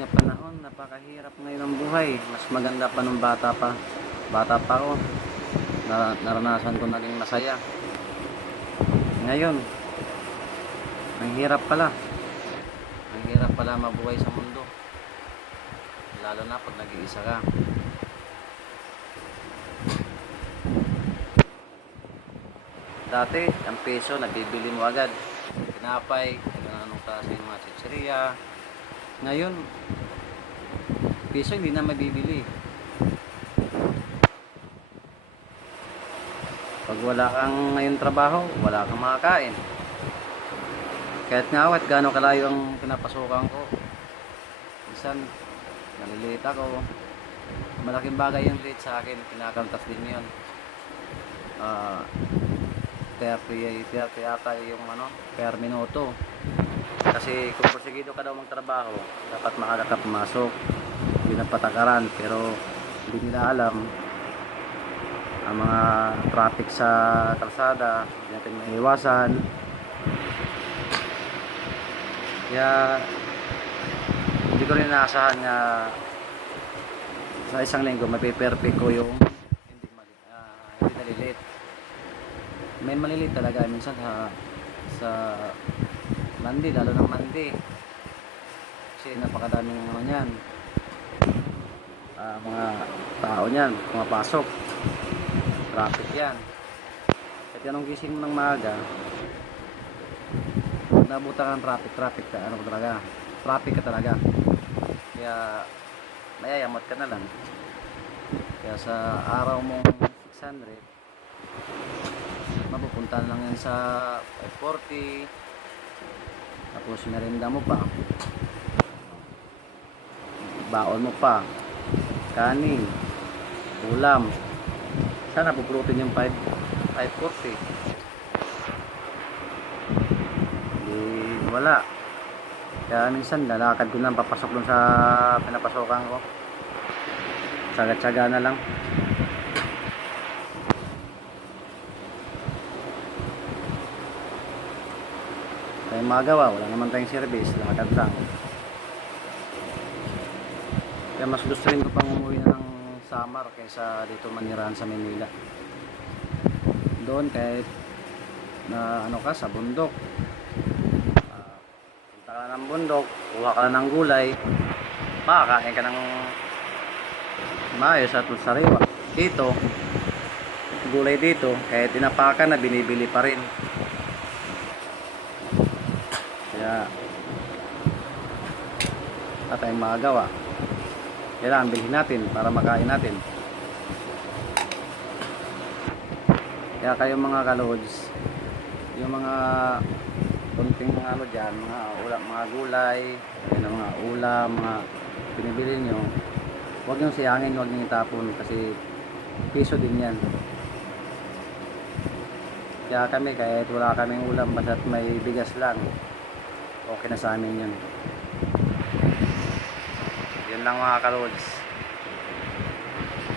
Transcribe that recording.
na panahon, napakahirap ngayon ang buhay. Mas maganda pa nung bata pa. Bata pa ako. Naranasan ko naging masaya. Ngayon, ang hirap pala. Ang hirap pala mabuhay sa mundo. Lalo na pag nag-iisa ka. Dati, ang peso, nabibili mo agad. Tinapay, anong klase yung mga chicheria. Ngayon, piso hindi na mabibili. Pag wala kang ngayon trabaho, wala kang makakain. Kahit nga awat, gaano kalayo ang pinapasukan ko. Minsan, nalilate ako. Malaking bagay yung late sa akin, kinakaltas din yun. 30 yata yung per minuto. Kasi kung porsigido ka daw magtrabaho, dapat maaga ka pumasok. Hindi na patakaran, pero hindi nila alam ang mga traffic sa kalsada, hindi natin maiiwasan. Kaya hindi ko rin inaasahan na sa isang linggo mapiperfect ko yung hindi nalilate. May malilate talaga minsan sa Monday, lalo ng Monday kasi napakadaming yan, mga tao niyan pumapasok, traffic yan. At anong gising mo ng maaga, nabutan kang traffic ka, traffic ka talaga, kaya mayayamot ka na lang. Kaya sa araw mong 600, mapupunta lang yan sa 540. Tapos merienda mo pa, baon mo pa, kanin, ulam. Sana pupulutin yung 540. Hindi, wala. Kaya minsan lalakad ko lang papasok dun sa pinapasokan ko. Tsaga-tsaga na lang. Tayong magawa, wala naman tayong service, lakad lang. Kaya mas gusto rin ko pang umuwi na ng Samar kaysa dito manirahan sa Manila. Doon kahit na ka sa bundok, punta ka ng bundok, kuha ka ng gulay, makakain ka ng maayos at sariwa. Dito, gulay dito, kahit tinapakan na binibili pa rin. Kaya wala tayong magagawa. Kailangan bilhin natin para makain natin. Kaya kayo mga kalods, yung mga kunting dyan, mga gulay, mga ulam, mga binibili nyo, huwag nyo siyangin, huwag nyo itapon kasi piso din yan. Kaya kami, kahit wala kaming ulam, basta't may bigas lang, okay na sa amin yun. Yun lang mga kalods.